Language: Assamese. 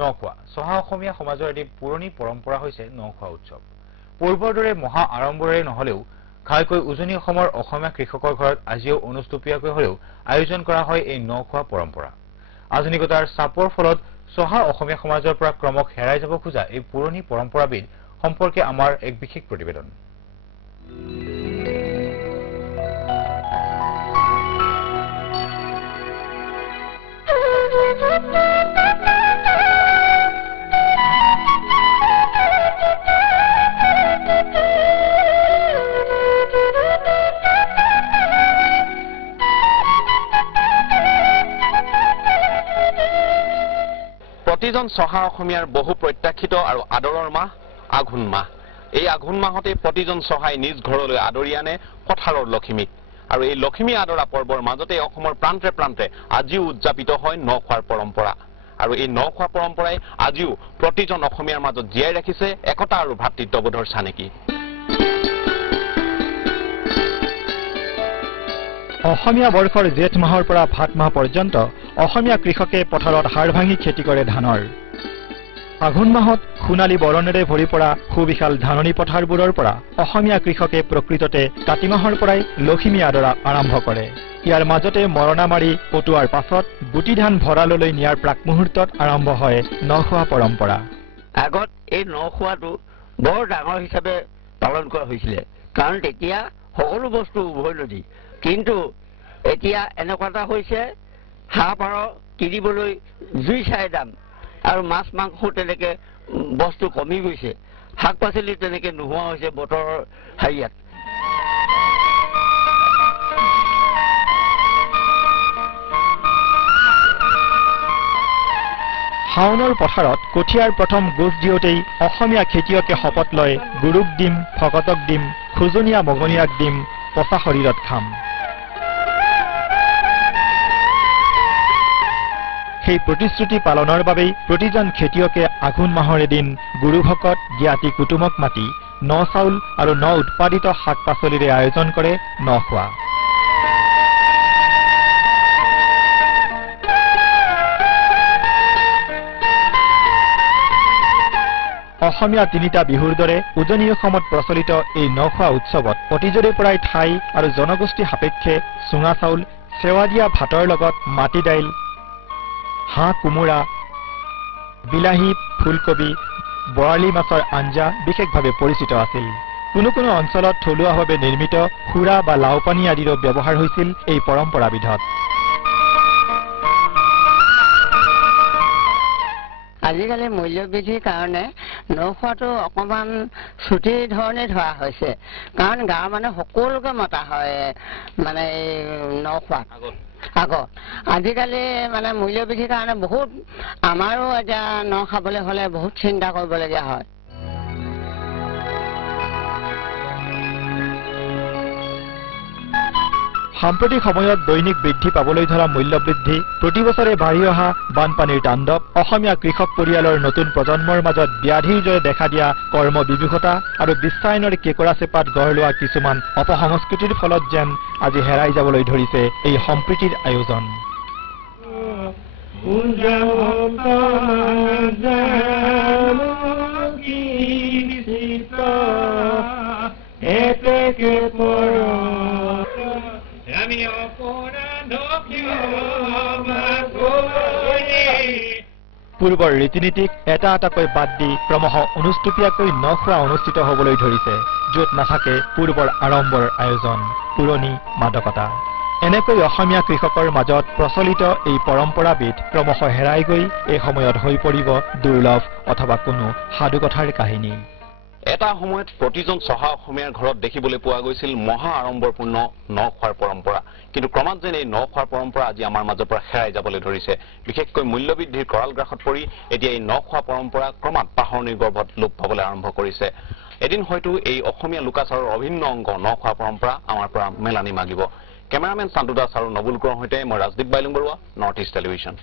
নখোৱা চহা অসমীয়া সমাজৰ এটি পুৰণি পৰম্পৰা হৈছে নখোৱা উৎসৱ। পূৰ্বৰ দৰে মহা আড়ম্বৰেৰে নহলেও ঘাইকৈ উজনি অসমৰ অসমীয়া কৃষকৰ ঘৰত আজিও অনুষ্টুপীয়াকৈ হলেও আয়োজন কৰা হয় এই নখোৱা পৰম্পৰা। আধুনিকতাৰ চাপৰ ফলত চহা অসমীয়া সমাজৰ পৰা ক্ৰমশ হেৰাই যাব খোজা এই পুৰণি পৰম্পৰাবিধ সম্পৰ্কে আমাৰ এক বিশেষ প্ৰতিবেদন। প্ৰতিজন চহা অসমীয়াৰ বহু প্ৰত্যাখ্যিত আৰু আদৰৰ মাহ আঘোণ মাহ। এই আঘোণ মাহতে প্ৰতিজন চহাই নিজ ঘৰলৈ আদৰি আনে পথাৰৰ লখিমীক। আৰু এই লখিমী আদৰা পৰ্বৰ মাজতে অসমৰ প্ৰান্তে প্ৰান্তে আজিও উদযাপিত হয় নখোৱাৰ পৰম্পৰা। আৰু এই নখোৱা পৰম্পৰাই আজিও প্ৰতিজন অসমীয়াৰ মাজত জীয়াই ৰাখিছে একতা আৰু ভাতৃত্ববোধৰ চানেকি। অসমীয়া বৰ্ষৰ জেঠ মাহৰ পৰা ভাদ মাহ পৰ্যন্ত অসমীয়া কৃষকে পথাৰত হাড় ভাঙি খেতি কৰে ধানৰ। আঘোণ মাহত সোণালী বৰণেৰে ভৰি পৰা সুবিশাল ধাননি পথাৰবোৰৰ পৰা অসমীয়া কৃষকে প্ৰকৃততে কাতি মাহৰ পৰাই লখিমী আদৰা আৰম্ভ কৰে। ইয়াৰ মাজতে মৰণা মাৰি পটোৱাৰ পাছত গুটি ধান ভঁৰাললৈ নিয়াৰ প্ৰাক মুহূৰ্তত আৰম্ভ হয় নখোৱা পৰম্পৰা। আগত এই নখোৱাটো বৰ ডাঙৰ হিচাপে পালন কৰা হৈছিলে, কাৰণ তেতিয়া সকলো বস্তু উভৈনদী। কিন্তু এতিয়া এনেকুৱা এটা হৈছে হাঁহ পাৰ কিনিবলৈ জুই চাই দাম, আৰু মাছ মাংস তেনেকে বস্তু কমি গৈছে, শাক পাচলি তেনেকে নোহোৱা হৈছে বতৰৰ হেৰিয়াত। শাওনৰ পথাৰত কঠীয়াৰ প্ৰথম গোজ দিওঁতেই অসমীয়া খেতিয়কে শপত লয় গুৰুক দিম, ভকতক দিম, খোজনীয়া মগনীয়াক দিম, পচা শৰীৰত খাম। সেই প্ৰতিশ্ৰুতি পালনৰ বাবেই প্ৰতিজন খেতিয়কে আঘোণ মাহৰ এদিন গুৰু ভকত জ্ঞাতি কুটুমক মাতি ন চাউল আৰু ন উৎপাদিত শাক পাচলিৰে আয়োজন কৰে নখোৱা। অসমীয়া তিনিটা বিহুৰ দৰে উজনি অসমত প্ৰচলিত এই নখোৱা উৎসৱত অতীজৰে পৰাই ঠাই আৰু জনগোষ্ঠী সাপেক্ষে চুঙা চাউল, চেৱা দিয়া ভাতৰ লগত মাটি দাইল, হাঁহ কোমোৰা, বিলাহী, ফুলকবি, বৰালি মাছৰ আঞ্জা বিশেষভাৱে পৰিচিত আছিল। কোনো কোনো অঞ্চলত থলুৱাভাৱে নিৰ্মিত খুৰা বা লাওপানী আদিৰো ব্যৱহাৰ হৈছিল এই পৰম্পৰাবিধত। আজিকালি মূল্যবৃদ্ধিৰ কাৰণে নখোৱাটো অকণমান ছুটি ধৰণে ধৰা হৈছে, কাৰণ গাঁৱৰ মানুহ সকলোকে মতা হয় মানে এই নখোৱাত। আগত আজিকালি মানে মূল্যবৃদ্ধিৰ কাৰণে বহুত আমাৰো এতিয়া ন খাবলৈ হ'লে বহুত চিন্তা কৰিবলগীয়া হয়। সাম্প্ৰতিক সময়ত দৈনিক বৃদ্ধি পাবলৈ ধৰা মূল্যবৃদ্ধি, প্ৰতি বছৰে বাঢ়ি অহা বানপানীৰ তাণ্ডৱ, অসমীয়া কৃষক পৰিয়ালৰ নতুন প্ৰজন্মৰ মাজত ব্যাধিৰ দৰে দেখা দিয়া কৰ্মবিমুখতা আৰু বিশ্বায়নৰ কেঁকোৰা চেপাত গঢ় লোৱা কিছুমান অপসংস্কৃতিৰ ফলত যেন আজি হেৰাই যাবলৈ ধৰিছে এই সম্প্ৰীতিৰ আয়োজন। পূৰ্বৰ ৰীতি নীতিক এটা এটাকৈ বাদ দি ক্ৰমশ অনুষ্টুপীয়াকৈ নখোৱা অনুষ্ঠিত হবলৈ ধৰিছে, য'ত নাথাকে পূৰ্বৰ আড়ম্বৰৰ আয়োজন, পুৰণি মাদকতা। এনেকৈ অসমীয়া কৃষকৰ মাজত প্ৰচলিত এই পৰম্পৰাবিধ ক্ৰমশ হেৰাই গৈ এই সময়ত হৈ পৰিব দুৰ্লভ অথবা কোনো সাধুকথাৰ কাহিনী। এটা সময়ত প্ৰতিজন চহা অসমীয়াৰ ঘৰত দেখিবলৈ পোৱা গৈছিল মহা আড়ম্বৰপূৰ্ণ নখোৱাৰ পৰম্পৰা। কিন্তু ক্ৰমাৎ যেন এই নখোৱাৰ পৰম্পৰা আজি আমাৰ মাজৰ পৰা হেৰাই যাবলৈ ধৰিছে। বিশেষকৈ মূল্যবৃদ্ধিৰ কৰাল গ্ৰাসত পৰি এতিয়া এই নখোৱা পৰম্পৰা ক্ৰমাৎ পাহৰণিৰ গৰ্ভত লোপ পাবলৈ আৰম্ভ কৰিছে। এদিন হয়তো এই অসমীয়া লোকাচাৰৰ অভিন্ন অংগ নখোৱা পৰম্পৰা আমাৰ পৰা মেলানি মাগিব। কেমেৰামেন চান্দু দাস আৰু নবুল কোঁৱৰৰ সৈতে মই Rajdeep Bailung Baruah, North East television.